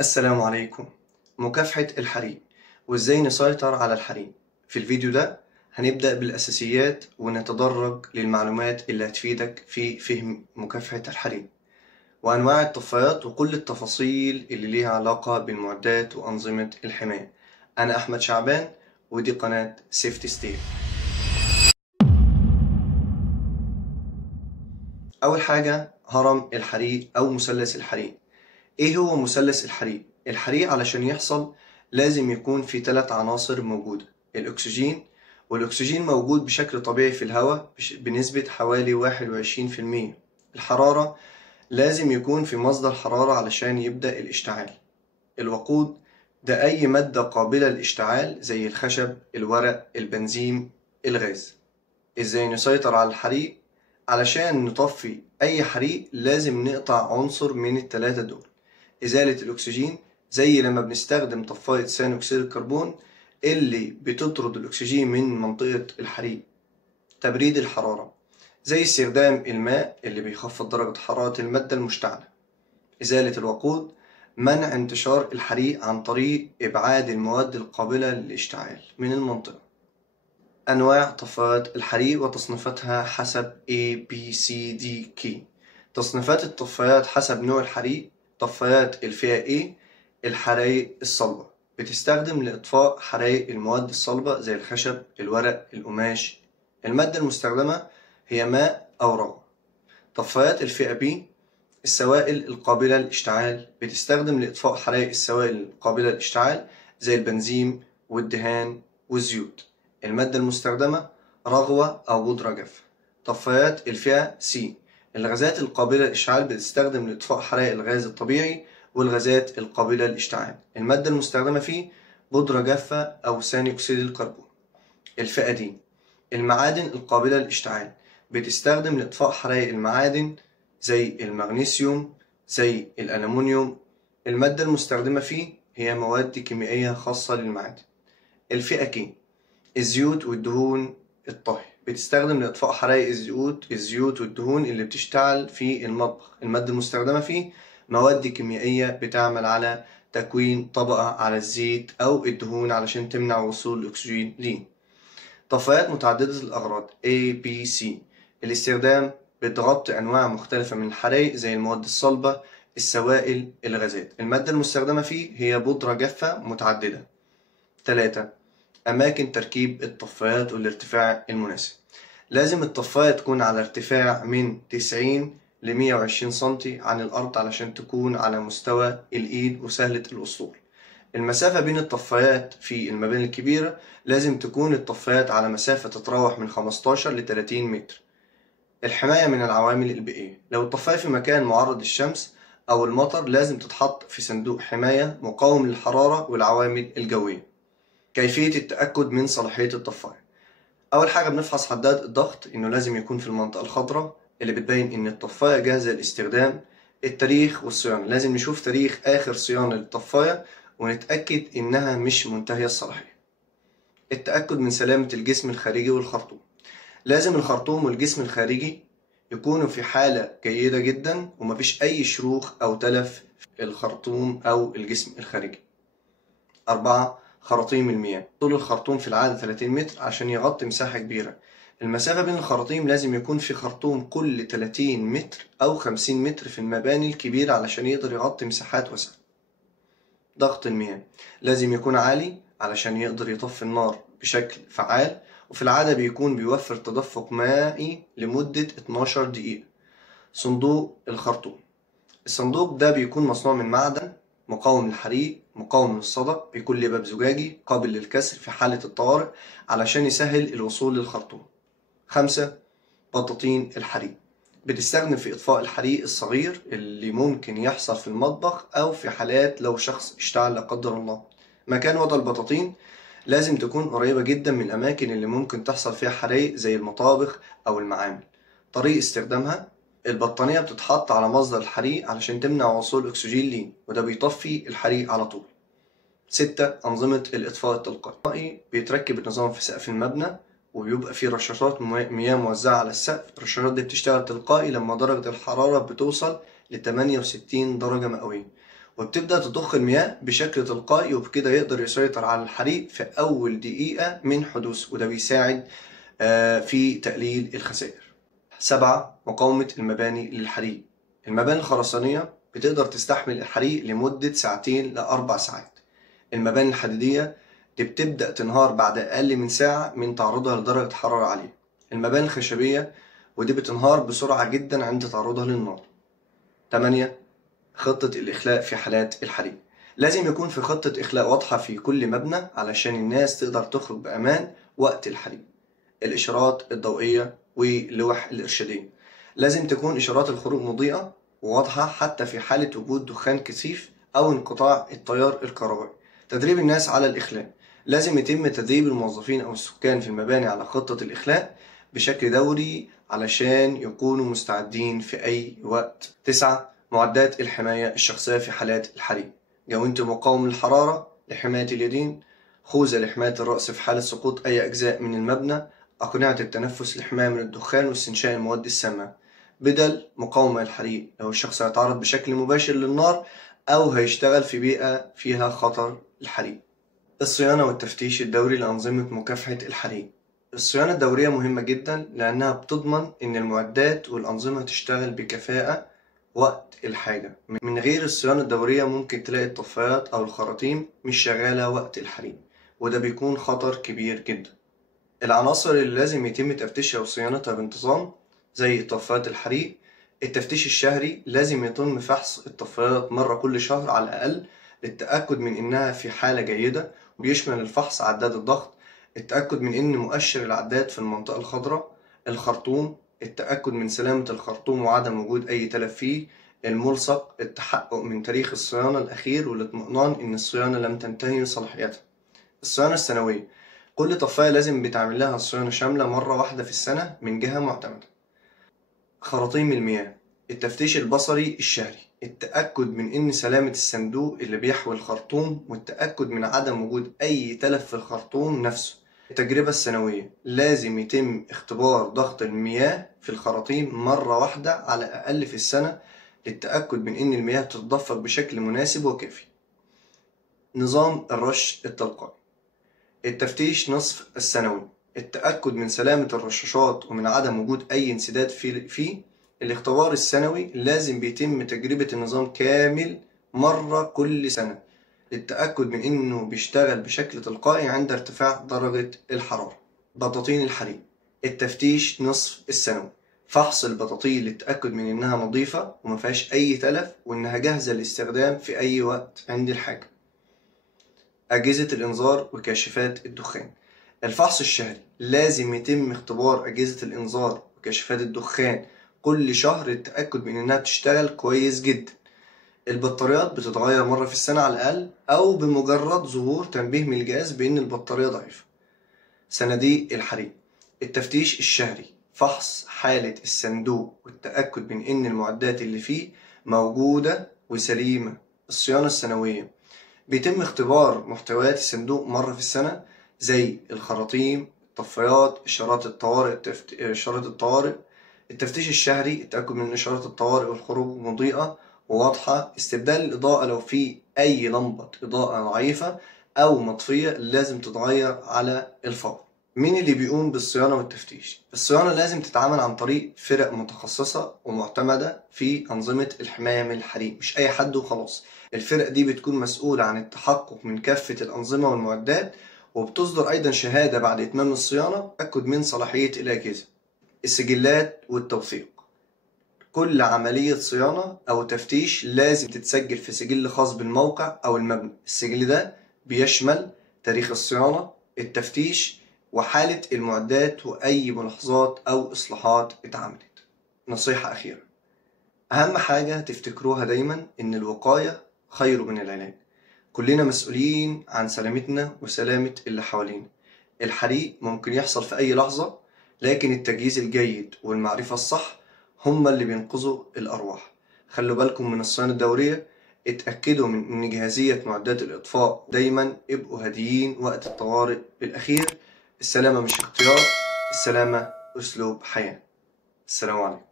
السلام عليكم. مكافحة الحريق وإزاي نسيطر على الحريق. في الفيديو ده هنبدأ بالأساسيات ونتدرج للمعلومات اللي هتفيدك في فهم مكافحة الحريق وأنواع الطفايات وكل التفاصيل اللي ليها علاقة بالمعدات وأنظمة الحماية. أنا أحمد شعبان ودي قناة سيفتي ستيل. أول حاجة هرم الحريق أو مثلث الحريق. إيه هو مثلث الحريق؟ الحريق علشان يحصل لازم يكون في 3 عناصر موجودة: الأكسجين، والأكسجين موجود بشكل طبيعي في الهواء بنسبة حوالي 21%. الحرارة، لازم يكون في مصدر حرارة علشان يبدأ الاشتعال. الوقود، ده أي مادة قابلة للاشتعال زي الخشب، الورق، البنزين، الغاز. إزاي نسيطر على الحريق؟ علشان نطفي أي حريق لازم نقطع عنصر من التلاتة دول. إزالة الأكسجين، زي لما بنستخدم طفاية ثاني أكسيد الكربون اللي بتطرد الأكسجين من منطقة الحريق. تبريد الحرارة، زي استخدام الماء اللي بيخفض درجة حرارة المادة المشتعلة. إزالة الوقود، منع انتشار الحريق عن طريق إبعاد المواد القابلة للاشتعال من المنطقة. أنواع طفايات الحريق وتصنيفاتها حسب A B C D K. تصنيفات الطفايات حسب نوع الحريق: طفايات الفئة A، الحرايق الصلبة، بتستخدم لإطفاء حرايق المواد الصلبة زي الخشب، الورق، القماش. المادة المستخدمة هي ماء أو رغوة. طفايات الفئة B، السوائل القابلة للاشتعال، بتستخدم لإطفاء حرايق السوائل القابلة للاشتعال زي البنزين والدهان والزيوت. المادة المستخدمة رغوة أو بودرة جافة. طفايات الفئة C، الغازات القابلة للاشتعال، بتستخدم لإطفاء حرائق الغاز الطبيعي والغازات القابلة للاشتعال. المادة المستخدمة فيه بودرة جافة أو ثاني أكسيد الكربون. الفئة D، المعادن القابلة للاشتعال، بتستخدم لإطفاء حرائق المعادن زي المغنيسيوم، زي الألمنيوم. المادة المستخدمة فيه هي مواد كيميائية خاصة للمعادن. الفئة K، الزيوت والدهون الطهي، بتستخدم لإطفاء حرائق الزيوت والدهون اللي بتشتعل في المطبخ. المادة المستخدمة فيه مواد كيميائية بتعمل على تكوين طبقة على الزيت أو الدهون علشان تمنع وصول الأكسجين ليه. طفايات متعددة الأغراض A B C، الاستخدام بتغطي أنواع مختلفة من الحرائق زي المواد الصلبة، السوائل، الغازات. المادة المستخدمة فيه هي بودرة جافة متعددة. 3. أماكن تركيب الطفايات والارتفاع المناسب. لازم الطفاية تكون على ارتفاع من 90 ل 120 سنتي عن الأرض علشان تكون على مستوى الإيد وسهلة الوصول. المسافة بين الطفايات في المباني الكبيرة لازم تكون الطفايات على مسافة تتراوح من 15 ل 30 متر. الحماية من العوامل البيئية، لو الطفاية في مكان معرض للشمس أو المطر لازم تتحط في صندوق حماية مقاوم للحرارة والعوامل الجوية. كيفية التأكد من صلاحية الطفاية: أول حاجة بنفحص حداد الضغط إنه لازم يكون في المنطقة الخضراء اللي بتبين إن الطفاية جاهزة للاستخدام. التاريخ والصيانة، لازم نشوف تاريخ آخر صيانة للطفاية ونتأكد إنها مش منتهية الصلاحية. التأكد من سلامة الجسم الخارجي والخرطوم، لازم الخرطوم والجسم الخارجي يكونوا في حالة جيدة جدا ومفيش أي شروخ أو تلف في الخرطوم أو الجسم الخارجي. 4. خراطيم المياه، طول الخرطوم في العادة 30 متر عشان يغطي مساحة كبيرة. المسافة بين الخراطيم لازم يكون في خرطوم كل 30 متر أو 50 متر في المباني الكبيرة علشان يقدر يغطي مساحات واسعة. ضغط المياه لازم يكون عالي علشان يقدر يطفي النار بشكل فعال، وفي العادة بيكون بيوفر تدفق مائي لمدة 12 دقيقة. صندوق الخرطوم، الصندوق ده بيكون مصنوع من معدن مقاوم للحريق، مقاوم للصدأ، بيكون له باب زجاجي قابل للكسر في حالة الطوارئ علشان يسهل الوصول للخرطوم. 5. بطاطين الحريق، بتستخدم في إطفاء الحريق الصغير اللي ممكن يحصل في المطبخ أو في حالات لو شخص اشتعل لا قدر الله. مكان وضع البطاطين لازم تكون قريبة جدا من الأماكن اللي ممكن تحصل فيها حرائق زي المطابخ أو المعامل. طريقة استخدامها: البطانية بتتحط على مصدر الحريق علشان تمنع وصول أكسجين ليه، وده بيطفي الحريق على طول. 6. أنظمة الإطفاء التلقائي، بيتركب النظام في سقف المبنى وبيبقى فيه رشاشات مياه موزعة على السقف. الرشاشات دي بتشتغل تلقائي لما درجة الحرارة بتوصل ل 68 درجة مئوية، وبتبدأ تضخ المياه بشكل تلقائي، وبكده يقدر يسيطر على الحريق في أول دقيقة من حدوثه، وده بيساعد في تقليل الخسائر. 7. مقاومة المباني للحريق. المباني الخرسانية بتقدر تستحمل الحريق لمدة ساعتين ل4 ساعات. المباني الحديدية دي بتبدأ تنهار بعد أقل من ساعة من تعرضها لدرجة حرارة عالية. المباني الخشبية ودي بتنهار بسرعة جدا عند تعرضها للنار. 8. خطة الإخلاء في حالات الحريق. لازم يكون في خطة إخلاء واضحة في كل مبنى علشان الناس تقدر تخرج بأمان وقت الحريق. الإشارات الضوئية واللوح الإرشادية، لازم تكون إشارات الخروج مضيئة وواضحة حتى في حالة وجود دخان كثيف أو انقطاع التيار الكهربائي. تدريب الناس على الإخلاء، لازم يتم تدريب الموظفين أو السكان في المباني على خطة الإخلاء بشكل دوري علشان يكونوا مستعدين في أي وقت. 9. معدات الحماية الشخصية في حالات الحريق. جوانت مقاوم للحرارة لحماية اليدين، خوذة لحماية الرأس في حالة سقوط أي أجزاء من المبنى، أقنعة التنفس للحماية من الدخان واستنشاق المواد السامة، بدل مقاومة الحريق لو الشخص هيتعرض بشكل مباشر للنار أو هيشتغل في بيئة فيها خطر الحريق. الصيانة والتفتيش الدوري لأنظمة مكافحة الحريق. الصيانة الدورية مهمة جدا لأنها بتضمن إن المعدات والأنظمة تشتغل بكفاءة وقت الحاجة. من غير الصيانة الدورية ممكن تلاقي الطفايات أو الخراطيم مش شغالة وقت الحريق، وده بيكون خطر كبير جدا. العناصر اللي لازم يتم تفتيشها وصيانتها بانتظام زي طفايات الحريق. التفتيش الشهري، لازم يتم فحص الطفايات مرة كل شهر على الأقل للتأكد من إنها في حالة جيدة، وبيشمل الفحص عداد الضغط، التأكد من إن مؤشر العداد في المنطقة الخضراء، الخرطوم، التأكد من سلامة الخرطوم وعدم وجود أي تلف فيه، الملصق، التحقق من تاريخ الصيانة الأخير والاطمئنان إن الصيانة لم تنتهي صلاحيتها. الصيانة السنوية، كل طفاية لازم بيتعمل لها صيانة شاملة مرة واحدة في السنة من جهة معتمدة. خراطيم المياه، التفتيش البصري الشهري، التأكد من إن سلامة الصندوق اللي بيحوي الخرطوم والتأكد من عدم وجود أي تلف في الخرطوم نفسه. التجربة السنوية، لازم يتم اختبار ضغط المياه في الخراطيم مرة واحدة على الأقل في السنة للتأكد من إن المياه تتدفق بشكل مناسب وكافي. نظام الرش التلقائي. التفتيش نصف السنوي، التأكد من سلامة الرشاشات ومن عدم وجود أي انسداد فيه. الاختبار السنوي لازم بيتم تجربة النظام كامل مرة كل سنة للتأكد من إنه بيشتغل بشكل تلقائي عند ارتفاع درجة الحرارة. بطاطين الحريق، التفتيش نصف السنوي، فحص البطاطين للتأكد من إنها نظيفة ومفيهاش أي تلف وإنها جاهزة للاستخدام في أي وقت عند الحاجة. أجهزة الإنذار وكاشفات الدخان. الفحص الشهري، لازم يتم اختبار أجهزة الإنذار وكاشفات الدخان كل شهر للتأكد من إنها بتشتغل كويس جدا. البطاريات بتتغير مرة في السنة على الأقل أو بمجرد ظهور تنبيه من الجهاز بإن البطارية ضعيفة. صناديق الحريق، التفتيش الشهري، فحص حالة الصندوق والتأكد من إن المعدات اللي فيه موجودة وسليمة. الصيانة السنوية، بيتم اختبار محتويات الصندوق مرة في السنة زي الخراطيم، الطفايات، إشارات الطوارئ. التفتيش الشهري، التأكد من إشارات الطوارئ والخروج مضيئة وواضحة. استبدال الإضاءة لو في أي لمبة إضاءة ضعيفة أو مطفية لازم تتغير على الفور. مين اللي بيقوم بالصيانة والتفتيش؟ الصيانة لازم تتعامل عن طريق فرق متخصصة ومعتمدة في أنظمة الحماية من الحريق، مش أي حد وخلاص. الفرق دي بتكون مسؤولة عن التحقق من كافة الأنظمة والمعدات، وبتصدر أيضا شهادة بعد إتمام الصيانة تأكد من صلاحية الأجهزة. السجلات والتوثيق، كل عملية صيانة أو تفتيش لازم تتسجل في سجل خاص بالموقع أو المبنى. السجل ده بيشمل تاريخ الصيانة، التفتيش، وحالة المعدات وأي ملاحظات أو إصلاحات اتعملت. نصيحة أخيرة، أهم حاجة تفتكروها دايما إن الوقاية خير من العلاج. كلنا مسؤولين عن سلامتنا وسلامة اللي حوالينا. الحريق ممكن يحصل في أي لحظة، لكن التجهيز الجيد والمعرفة الصح هما اللي بينقذوا الأرواح. خلوا بالكم من الصيانة الدورية، اتأكدوا من إن جاهزية معدات الإطفاء دايما، ابقوا هاديين وقت الطوارئ. بالأخير، السلامة مش اختيار، السلامة أسلوب حياة. السلام عليكم.